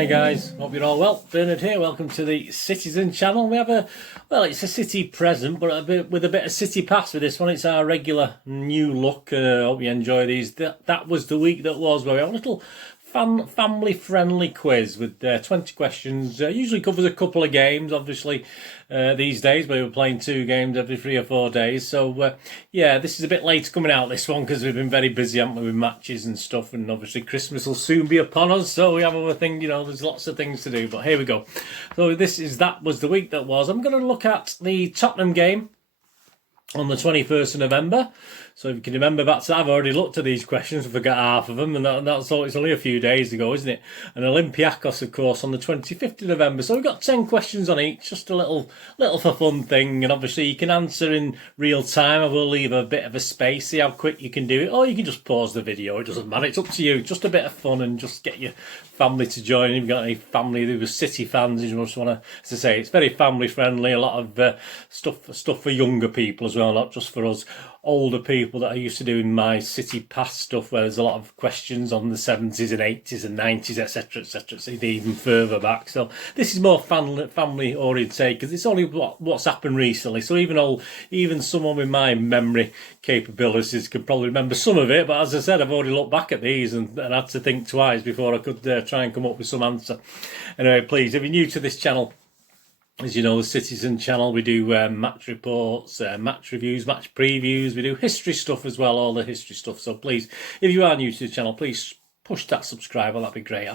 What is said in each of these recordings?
Hi guys, hope you're all well. Bernard here, welcome to the Citizen channel. We have it's a City present, but with a bit of City past with this one. It's our regular new look. Hope you enjoy these. That was the week that was, where we have a little family-friendly quiz with 20 questions. Usually covers a couple of games, obviously, these days, where we're playing 2 games every 3 or 4 days. So, yeah, this is a bit late coming out, this one, because we've been very busy, haven't we, with matches and stuff, and obviously Christmas will soon be upon us, so we have other things, there's lots of things to do, but here we go. So that was the week that was. I'm going to look at the Tottenham game on the 21st of November. So if you can remember back to that, I've already looked at these questions, I forgot half of them, and that's all. It's only a few days ago, isn't it? And Olympiacos, of course, on the 25th of November. So we've got 10 questions on each, just a little for fun thing, and obviously you can answer in real time. I will leave a bit of a space, see how quick you can do it, or you can just pause the video. It doesn't matter, it's up to you. Just a bit of fun and just get your family to join. If you've got any family who are City fans, you just want to, as I say, it's very family friendly. A lot of stuff for younger people as well, not just for us older people that are used to doing my City past stuff, where there's a lot of questions on the 70s and 80s and 90s, etc, etc, so even further back. So this is more family oriented, because it's only what's happened recently. So even someone with my memory capabilities can probably remember some of it, but as I said, I've already looked back at these and had to think twice before I could try and come up with some answer. Anyway, please, if you're new to this channel, as you know, the Citizen channel, we do match reports, match reviews, match previews. We do history stuff as well, all the history stuff. So please, if you are new to the channel, please push that subscribe, that'd be great.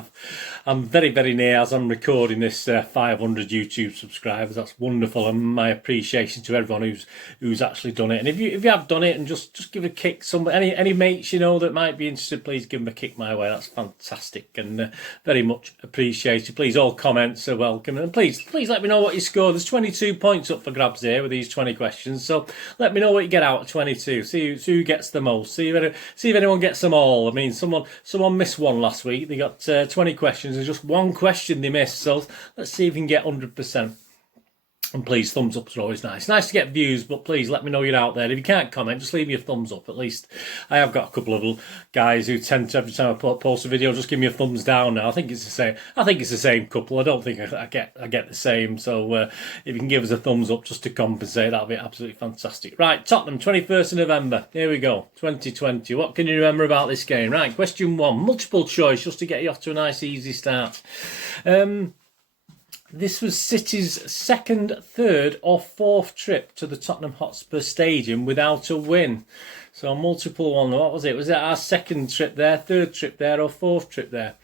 I'm very, very near, as I'm recording this, 500 YouTube subscribers. That's wonderful, and my appreciation to everyone who's actually done it. And if you have done it, and just give a kick, any mates that might be interested, please give them a kick my way. That's fantastic, and very much appreciated. Please, all comments are welcome, and please let me know what you scored. There's 22 points up for grabs here with these 20 questions, so let me know what you get out of 22. See who gets the most. See if anyone gets them all. I mean, someone missed one last week. They got 20 questions and just one question they missed, so let's see if we can get 100%. And please, thumbs ups are always nice. Nice to get views, but please let me know you're out there. If you can't comment, just leave me a thumbs up at least. I have got a couple of little guys who tend to, every time I post a video, just give me a thumbs down now. I think it's the same. I think it's the same couple. I don't think I get the same. So if you can give us a thumbs up just to compensate, that'll be absolutely fantastic. Right, Tottenham, 21st of November. Here we go. 2020. What can you remember about this game? Right, question 1, multiple choice, just to get you off to a nice easy start. This was City's 2nd, 3rd or 4th trip to the Tottenham Hotspur Stadium without a win. So a multiple one. What was it? Was it our 2nd trip there, 3rd trip there, or 4th trip there?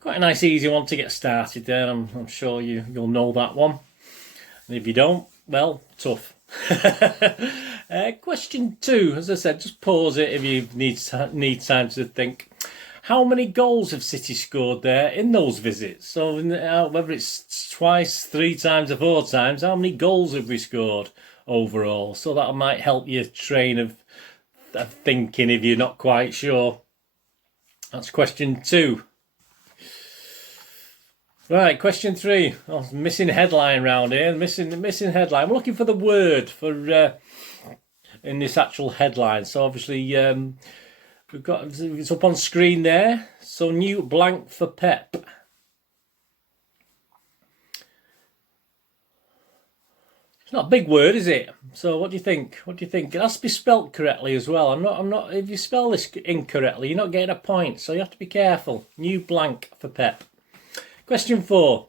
Quite a nice easy one to get started there. I'm sure you'll know that one. And if you don't, well, tough. Question 2, as I said, just pause it if you need time to think. How many goals have City scored there in those visits? So whether it's twice, 3 times or 4 times, how many goals have we scored overall? So that might help your train of thinking if you're not quite sure. That's question 2. Right, question 3. Oh, missing headline round here. Missing headline. We're looking for the word for in this actual headline. So obviously we've got, it's up on screen there. So new blank for Pep. It's not a big word, is it? So what do you think? What do you think? It has to be spelt correctly as well. I'm not. If you spell this incorrectly, you're not getting a point. So you have to be careful. New blank for Pep. Question 4.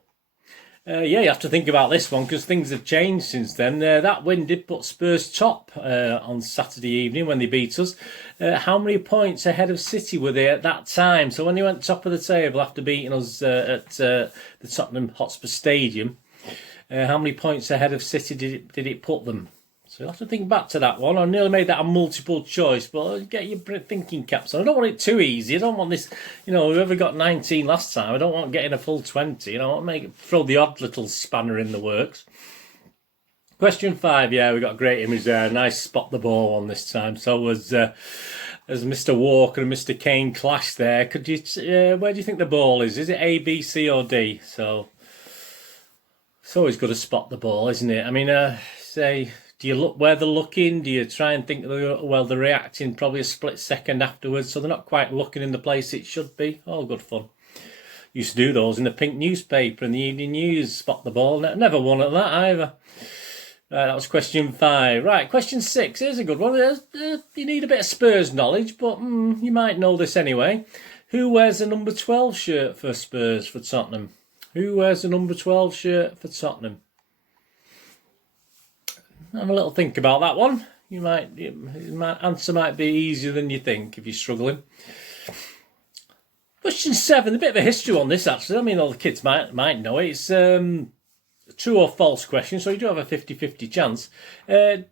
Yeah, you have to think about this one because things have changed since then. That win did put Spurs top on Saturday evening when they beat us. How many points ahead of City were they at that time? So when they went top of the table after beating us at the Tottenham Hotspur Stadium, how many points ahead of City did it put them? So you'll have to think back to that one. I nearly made that a multiple choice, but get your thinking caps on. I don't want it too easy. I don't want this, whoever got 19 last time, I don't want getting a full 20. I want to throw the odd little spanner in the works. Question 5, yeah, we got a great image there. Nice spot the ball on this time. So as Mr. Walker and Mr. Kane clashed there, where do you think the ball is? Is it A, B, C or D? So it's always good to spot the ball, isn't it? I mean, say, do you look where they're looking? Do you try and think, well, they're reacting probably a split second afterwards, so they're not quite looking in the place it should be? All good fun. Used to do those in the pink newspaper and the evening news, spot the ball. Never won at that either. Right, that was question 5. Right, question 6. Here's a good one. You need a bit of Spurs knowledge, but you might know this anyway. Who wears the number 12 shirt for Spurs for Tottenham? Who wears the number 12 shirt for Tottenham? Have a little think about that one. Answer might be easier than you think if you're struggling. Question 7, a bit of a history on this actually. I mean, all the kids might know it. It's true or false question, so you do have a 50-50 chance.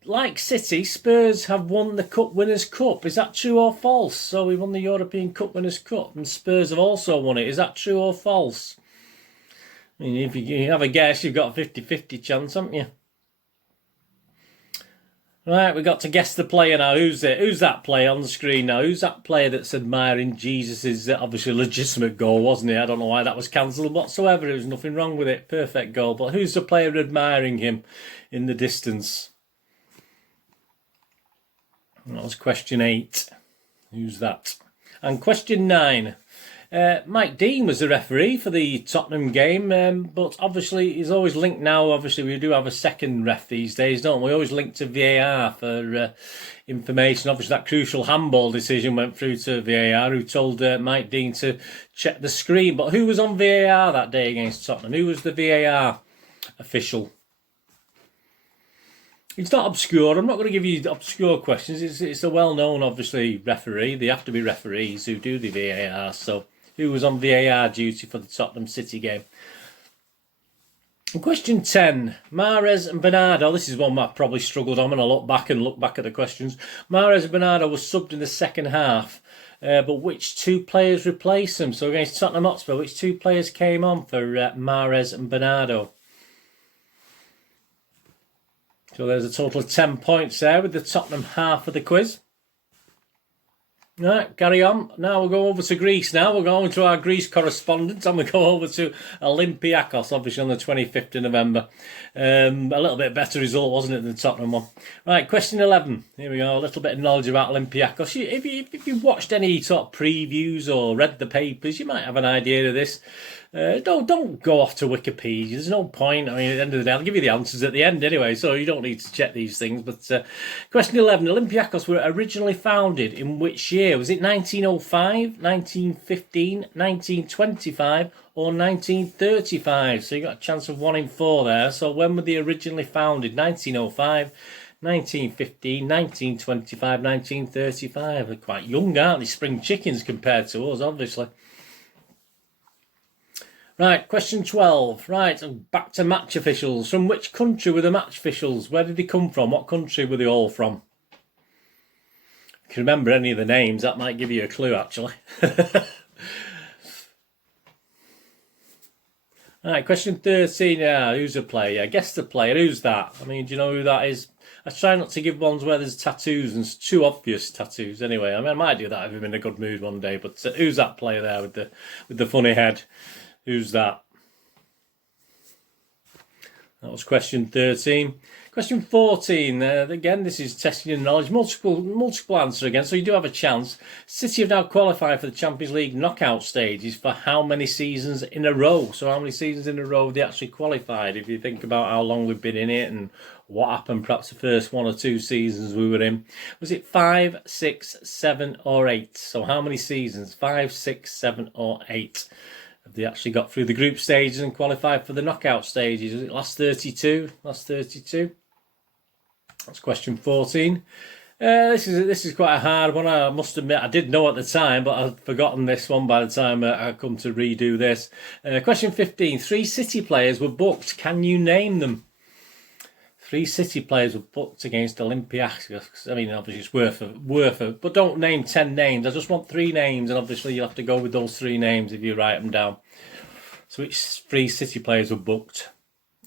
Like City, Spurs have won the Cup Winners' Cup. Is that true or false? So we won the European Cup Winners' Cup, and Spurs have also won it. Is that true or false? I mean, if you have a guess, you've got a 50-50 chance, haven't you? Right, we've got to guess the player now. Who's it? Who's that player on the screen now? Who's that player that's admiring Jesus' obviously legitimate goal, wasn't it? I don't know why that was cancelled whatsoever. There was nothing wrong with it. Perfect goal. But who's the player admiring him in the distance? That was question 8. Who's that? And question 9. Mike Dean was the referee for the Tottenham game, but obviously he's always linked now. Obviously, we do have a second ref these days, don't we? Always linked to VAR for information. Obviously, that crucial handball decision went through to VAR, who told Mike Dean to check the screen. But who was on VAR that day against Tottenham? Who was the VAR official? It's not obscure. I'm not going to give you obscure questions. It's a well-known, obviously, referee. They have to be referees who do the VAR. So, who was on VAR duty for the Tottenham City game? And question 10. Mahrez and Bernardo. This is one I probably struggled on when I look back at the questions. Mahrez and Bernardo were subbed in the second half. But which 2 players replaced them? So against Tottenham Hotspur, which 2 players came on for Mahrez and Bernardo? So there's a total of 10 points there with the Tottenham half of the quiz. Right, carry on. Now we'll go over to Greece now. We'll go over to our Greece correspondent and we'll go over to Olympiacos, obviously on the 25th of November. A little bit better result, wasn't it, than the Tottenham one? Right, question 11. Here we go, a little bit of knowledge about Olympiacos. If you've watched any sort of previews or read the papers, you might have an idea of this. Don't go off to Wikipedia. There's no point. I mean, at the end of the day, I'll give you the answers at the end anyway, so you don't need to check these things. But question 11, Olympiacos were originally founded in which year? Was it 1905, 1915, 1925 or 1935? So you got a chance of 1 in 4 there. So when were they originally founded? 1905, 1915, 1925, 1935. They're quite young, aren't they? Spring chickens compared to us, obviously. Right, question 12. Right, back to match officials. From which country were the match officials? Where did they come from? What country were they all from? If you can remember any of the names, that might give you a clue, actually. Right, question 13. Who's the player? Guess the player. Who's that? I mean, do you know who that is? I try not to give ones where there's tattoos and too obvious tattoos. Anyway, I mean, I might do that if I'm in a good mood one day. But who's that player there with the funny head? Who's that? That was question 13. Question 14. Again, this is testing your knowledge. Multiple answer again, so you do have a chance. City have now qualified for the Champions League knockout stages for how many seasons in a row? So how many seasons in a row have they actually qualified? If you think about how long we've been in it and what happened perhaps the first 1 or 2 seasons we were in. Was it 5, 6, 7 or 8? So how many seasons? 5, 6, 7 or 8? Have they actually got through the group stages and qualified for the knockout stages? Was it last 32? Last 32? That's question 14. This is quite a hard one. I must admit, I did know at the time, but I'd forgotten this one by the time I come to redo this. Question 15. 3 City players were booked. Can you name them? 3 City players were booked against Olympiacos. I mean, obviously it's worth it, but don't name 10 names. I just want 3 names, and obviously you'll have to go with those 3 names if you write them down. So which 3 City players were booked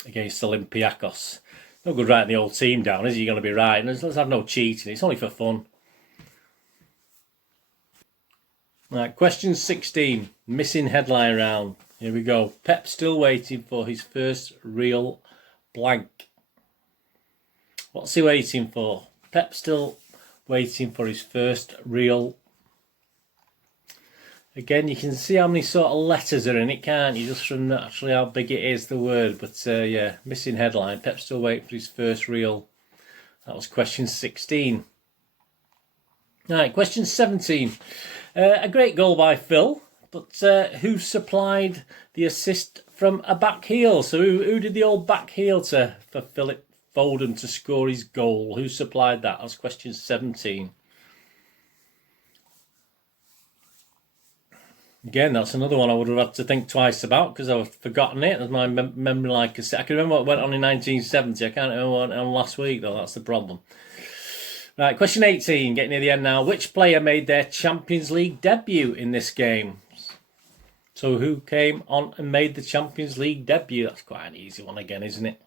against Olympiacos? No good writing the whole team down, is it? You're going to be right. Let's have no cheating. It's only for fun. Right, question 16. Missing headline round. Here we go. Pep still waiting for his first real blank. What's he waiting for? Pep still waiting for his first real Again, you can see how many sort of letters are in it, can't you? Just from actually how big it is, the word. But yeah, missing headline. Pep still waiting for his first reel. That was question 16. Right, question 17. A great goal by Phil, but who supplied the assist from a back heel? So who did the old back heel for Philip Foden to score his goal? Who supplied that? That's question 17. Again, that's another one I would have had to think twice about because I've forgotten it. As my memory like I said, I can remember what went on in 1970. I can't remember what went on last week though. That's the problem. Right, question 18. Getting near the end now. Which player made their Champions League debut in this game? So who came on and made the Champions League debut? That's quite an easy one again, isn't it?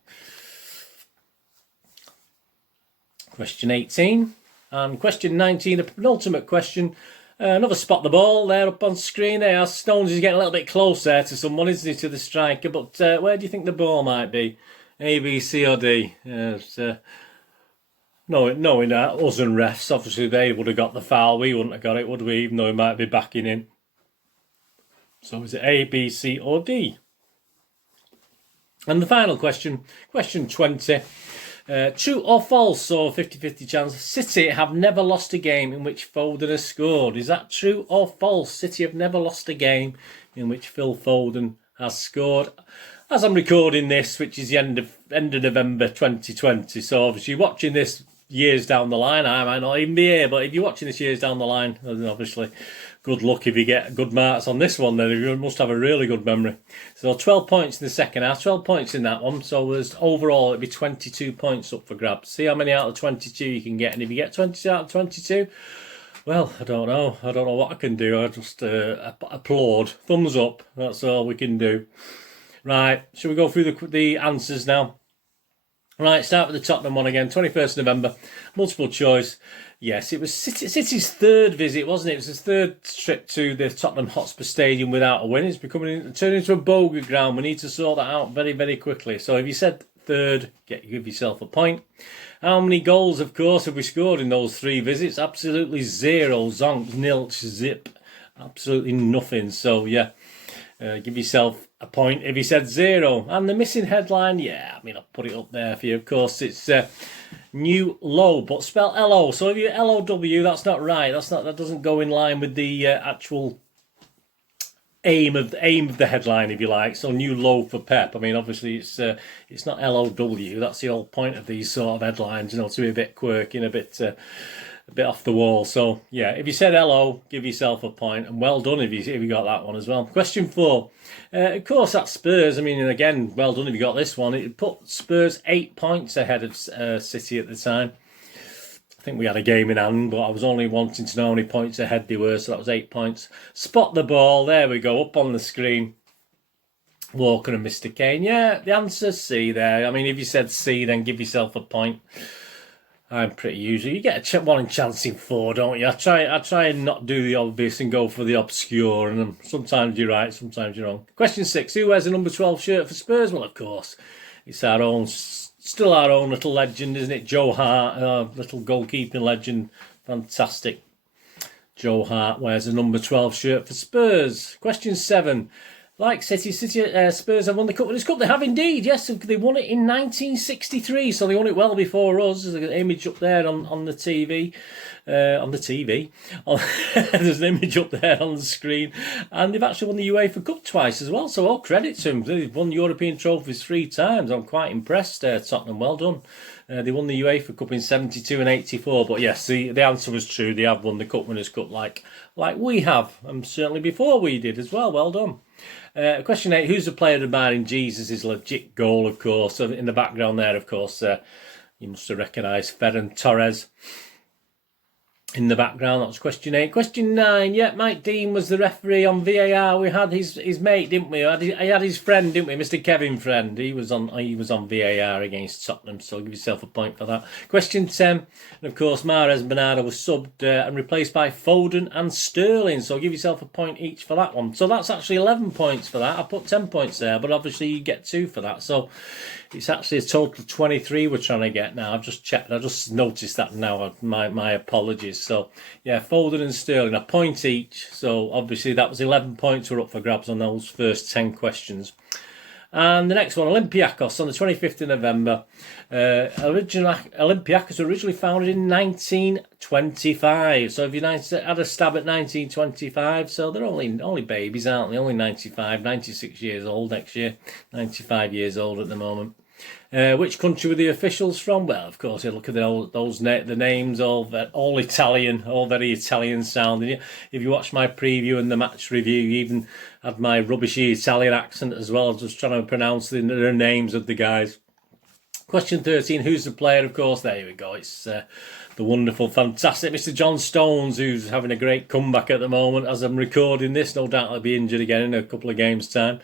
Question 18. And question 19, the penultimate question. Another spot the ball there up on screen there. Stones is getting a little bit closer to someone, isn't he, to the striker? But where do you think the ball might be? A, B, C or D? Knowing that, us and refs, obviously they would have got the foul. We wouldn't have got it, would we? Even though he might be backing in. So is it A, B, C or D? And the final question, question 20. True or false, so 50-50 chance. City have never lost a game in which Foden has scored. Is that true or false? City have never lost a game in which Phil Foden has scored. As I'm recording this, which is the end of November 2020, so obviously watching this years down the line, I might not even be here, but if you're watching this years down the line, then obviously good luck if you get good marks on this one, then you must have a really good memory. So 12 points in the second half, 12 points in that one, so there's overall it'd be 22 points up for grabs. See how many out of 22 you can get, and if you get 20 out of 22, well, I don't know what I can do. I just applaud, thumbs up, that's all we can do. Right, shall we go through the answers now? Right, start with the Tottenham one again. 21st November, multiple choice. Yes, it was City's third visit, wasn't it? It was his third trip to the Tottenham Hotspur Stadium without a win. It's turning into a bogey ground. We need to sort that out very, very quickly. So if you said third, give yourself a point. How many goals, of course, have we scored in those 3 visits? Absolutely zero. Zonk, nilch, zip. Absolutely nothing. So, yeah, give yourself a point if you said 0. And the missing headline, yeah, I mean, I'll put it up there for you. Of course, it's new low, but spell L-O. So if you L-O-W, that's not right. That doesn't go in line with the actual aim of the headline, if you like. So new low for Pep. I mean, obviously it's not L-O-W. That's the whole point of these sort of headlines, you know, to be a bit quirky and a bit off the wall. So yeah, if you said L-O, give yourself a point, and well done if you got that one as well. Question 4. Of course, that's Spurs. I mean, and again, well done if you got this one. It put Spurs 8 points ahead of City at the time. I think we had a game in hand, but I was only wanting to know how many points ahead they were, so that was 8 points. Spot the ball. There we go, up on the screen. Walker and Mr. Kane. Yeah, the answer's C there. I mean, if you said C, then give yourself a point. I'm pretty usually. You get one in chance in 4, don't you? I try and not do the obvious and go for the obscure, and sometimes you're right, sometimes you're wrong. Question 6. Who wears the number 12 shirt for Spurs? Well, of course, it's our own, still our own little legend, isn't it? Joe Hart, little goalkeeping legend. Fantastic. Joe Hart wears the number 12 shirt for Spurs. Question 7. Like City, Spurs have won the Cup. This Cup they have indeed, yes. They won it in 1963, so they won it well before us. There's an image up there on the TV. There's an image up there on the screen. And they've actually won the UEFA Cup twice as well, so all credit to them. They've won European trophies 3 times. I'm quite impressed, Tottenham. Well done. They won the UEFA Cup in 72 and 84. But yes, the answer was true. They have won the Cup Winners' Cup like we have. And certainly before we did as well. Well done. Question 8. Who's the player admiring Jesus' legit goal, of course? So in the background there, of course, you must have recognised Ferran Torres. In the background, that was question 8. Question 9, yeah, Mike Dean was the referee on VAR. We had his mate, didn't we? He had his friend, didn't we? Mr. Kevin Friend. He was on VAR against Tottenham, so give yourself a point for that. Question 10, and of course, Mahrez and Bernardo was subbed and replaced by Foden and Sterling, so give yourself a point each for that one. So that's actually 11 points for that. I put 10 points there, but obviously you get 2 for that. So It's actually a total of 23 we're trying to get now. I've just checked. I just noticed that now. My apologies. So, yeah, Foden and Sterling, a point each. So, obviously, that was 11 points were up for grabs on those first 10 questions. And the next one, Olympiacos, on the 25th of November. Olympiacos were originally founded in 1925. So if you had a stab at 1925, so they're only babies, aren't they? Only 96 years old next year. 95 years old at the moment. Which country were the officials from? Well, of course, you look at the names, all Italian, all very Italian sounding. If you watch my preview and the match review, you even had my rubbishy Italian accent as well, just trying to pronounce the names of the guys. Question 13, who's the player? Of course, there we go. It's the wonderful, fantastic Mr. John Stones, who's having a great comeback at the moment. As I'm recording this, no doubt he'll be injured again in a couple of games' time.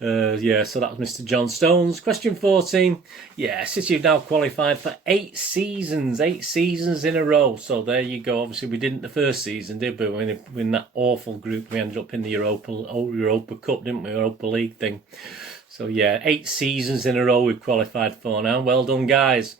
Yeah, so that's Mr. John Stones. Question 14, yeah, City have now qualified for 8 seasons in a row. So there you go. Obviously, we didn't the first season, did we? In that awful group, we ended up in the Europa Cup, didn't we? Europa League thing. So yeah, 8 seasons in a row we've qualified for now. Well done, guys.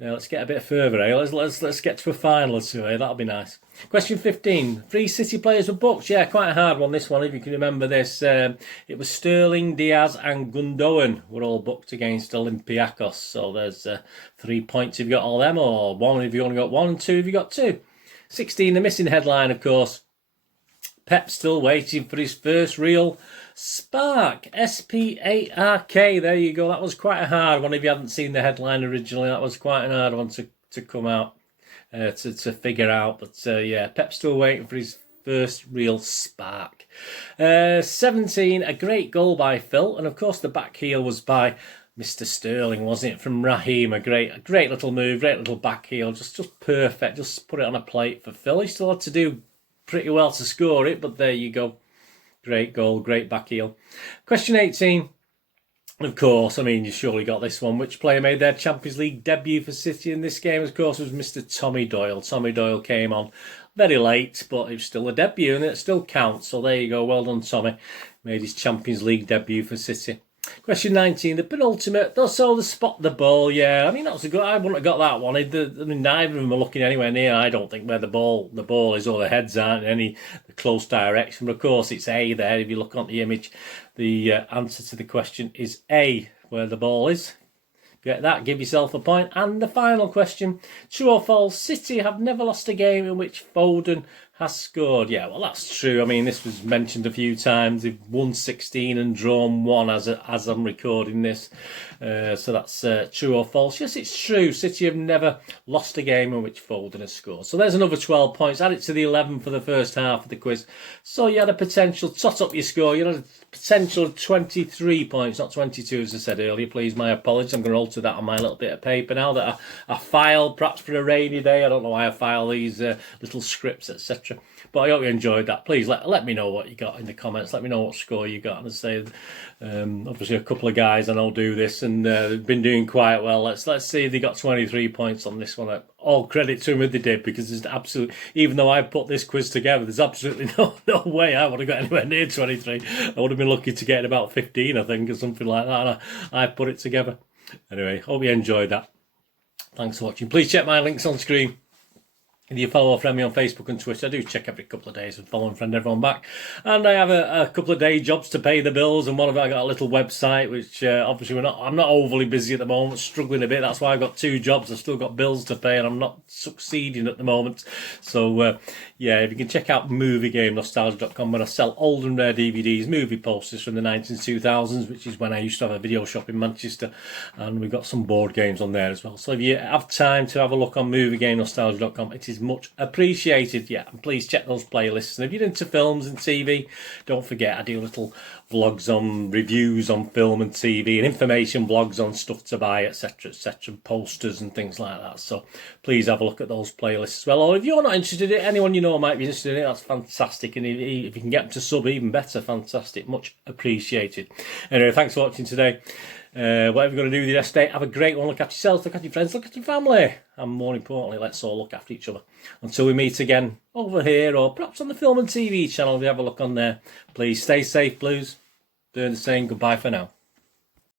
Now let's get a bit further, eh? Let's get to a final or two, eh? That'll be nice. Question 15. 3 City players were booked. Yeah, quite a hard one, this one, if you can remember this. It was Sterling, Diaz and Gundogan were all booked against Olympiacos. So there's 3 points if you got all them, or 1 if you only got 1, 2 if you got 2. 16, the missing headline, of course. Pep still waiting for his first real spark. S-P-A-R-K. There you go. That was quite a hard one. If you hadn't seen the headline originally, that was quite an hard one to come out, to figure out. But yeah, Pep still waiting for his first real spark. 17, a great goal by Phil. And of course, the back heel was by Mr. Sterling, wasn't it? From Raheem. A great little move, great little back heel. Just perfect. Just put it on a plate for Phil. He still had to do pretty well to score it, but there you go. Great goal, great back heel. Question 18. Of course, I mean, you surely got this one. Which player made their Champions League debut for City in this game? Of course, was Mr. Tommy Doyle. Tommy Doyle came on very late, but it was still a debut and it still counts. So there you go. Well done, Tommy. Made his Champions League debut for City. Question 19, the penultimate, so the spot the ball, yeah. I mean, that was a good, I wouldn't have got that one. Neither of them are looking anywhere near, I don't think, where the ball is, or the heads aren't in any close direction. But of course, it's A there. If you look on the image, the answer to the question is A, where the ball is. Get that, give yourself a point. And the final question, true or false, City have never lost a game in which Foden has scored. Yeah, well, that's true. I mean, this was mentioned a few times. They've won 16 and drawn 1 as I'm recording this. So that's true or false. Yes, it's true. City have never lost a game in which Foden has scored. So there's another 12 points. Add it to the 11 for the first half of the quiz. So you had a potential, tot up your score. You had a potential of 23 points, not 22 as I said earlier. Please, my apologies. I'm going to alter that on my little bit of paper now that I file, perhaps for a rainy day. I don't know why I file these little scripts, etc. But I hope you enjoyed that. Please let me know what you got in the comments. Let me know what score you got. And I say, obviously a couple of guys I know do this and they've been doing quite well. Let's see if they got 23 points on this one. All credit to them if they did, because there's absolutely, even though I put this quiz together, there's absolutely no way I would have got anywhere near 23. I would have been lucky to get about 15, I think, or something like that. And I put it together. Anyway, hope you enjoyed that. Thanks for watching. Please check my links on screen. If you follow or friend me on Facebook and Twitter, I do check every couple of days and follow and friend everyone back. And I have a couple of day jobs to pay the bills, and one of them I got a little website, which obviously I'm not overly busy at the moment, struggling a bit. That's why I've got 2 jobs. I've still got bills to pay and I'm not succeeding at the moment. So yeah, if you can check out moviegamenostalgia.com, where I sell old and rare DVDs, movie posters from the 2000s, which is when I used to have a video shop in Manchester, and we've got some board games on there as well. So if you have time to have a look on moviegamenostalgia.com, it is much appreciated. Yeah, and please check those playlists. And if you're into films and TV, don't forget I do little vlogs on reviews on film and TV, and information blogs on stuff to buy, etc, etc, posters and things like that. So please have a look at those playlists as well. Or if you're not interested in it, anyone you know might be interested in it, that's fantastic. And if you can get them to sub, even better, fantastic, much appreciated. Anyway, thanks for watching today. Whatever you're going to do the rest of the day, have a great one. Look after yourselves, look after your friends, look after your family, and more importantly, let's all look after each other. Until we meet again over here, or perhaps on the film and TV channel, if you have a look on there. Please stay safe, Blues. Doing the same. Goodbye for now.